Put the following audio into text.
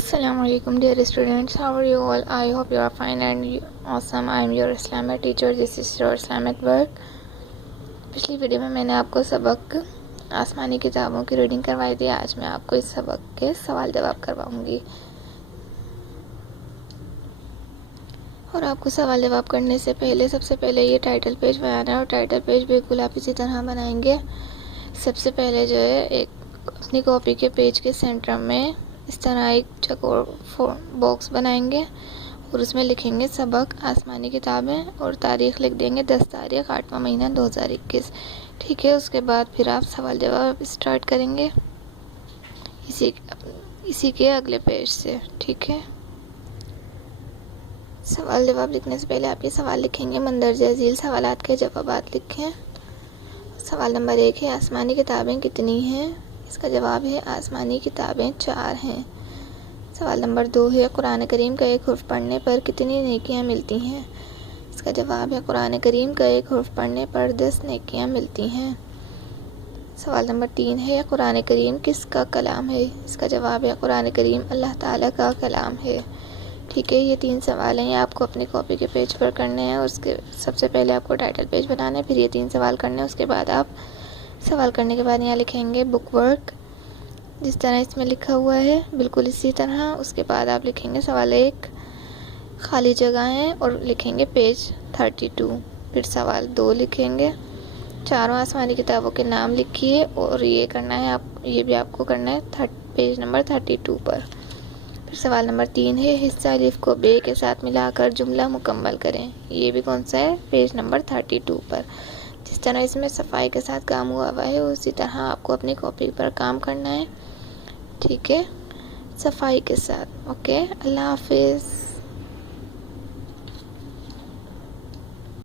Assalamualaikum dear students, how are you all? I hope you are fine and awesome. I am your Islamic teacher. This is your Islamic work. पिछली video में मैंने आपको सबक आसमानी किताबों की reading करवाई थी। आज मैं आपको इस सबक के सवाल जवाब करवाऊंगी और आपको सवाल जवाब करने से पहले सबसे पहले ये टाइटल पेज बनाना है और टाइटल पेज बिल्कुल आप इसी तरह बनाएंगे। सबसे पहले जो है एक अपनी कॉपी के पेज के सेंटर में इस तरह एक चौकोर बॉक्स बनाएंगे और उसमें लिखेंगे सबक आसमानी किताबें और तारीख़ लिख देंगे 10 तारीख़ 8वां महीना 2021। ठीक है, उसके बाद फिर आप सवाल जवाब स्टार्ट करेंगे इसी के अगले पेज से। ठीक है, सवाल जवाब लिखने से पहले आप ये सवाल लिखेंगे, मंदरजा झील सवालात के जवाबात लिखें। सवाल नंबर 1 है, आसमानी किताबें कितनी हैं? इसका जवाब है आसमानी किताबें 4 हैं। सवाल नंबर 2 है, कुरान करीम का एक हुर्फ पढ़ने पर कितनी नेकियां मिलती हैं? इसका जवाब है कुरान करीम का एक हुर्फ पढ़ने पर 10 नेकियां मिलती हैं। सवाल नंबर 3 है, कुरान करीम किसका कलाम है? इसका जवाब है कुरान करीम अल्लाह ताला का कलाम है। ठीक है, ये 3 सवाल हैं, ये आपको अपनी कॉपी के पेज पर करने हैं और उसके सबसे पहले आपको टाइटल पेज बनाना है, फिर ये 3 सवाल करने हैं। उसके बाद आप सवाल करने के बाद यहाँ लिखेंगे बुक वर्क, जिस तरह इसमें लिखा हुआ है बिल्कुल इसी तरह। उसके बाद आप लिखेंगे सवाल 1 खाली जगह है और लिखेंगे पेज 32। फिर सवाल 2 लिखेंगे, चारों आसमानी किताबों के नाम लिखिए और ये करना है ये भी आपको करना है पेज नंबर 32 पर। फिर सवाल नंबर 3 है, हिस्सा अलिफ को बे के साथ मिलाकर जुमला मुकम्मल करें। ये भी कौन सा है? पेज नंबर 32 पर। जिस तरह इसमें सफाई के साथ काम हुआ है उसी तरह आपको अपनी कॉपी पर काम करना है। ठीक है, सफाई के साथ। ओके, अल्लाह हाफिज़।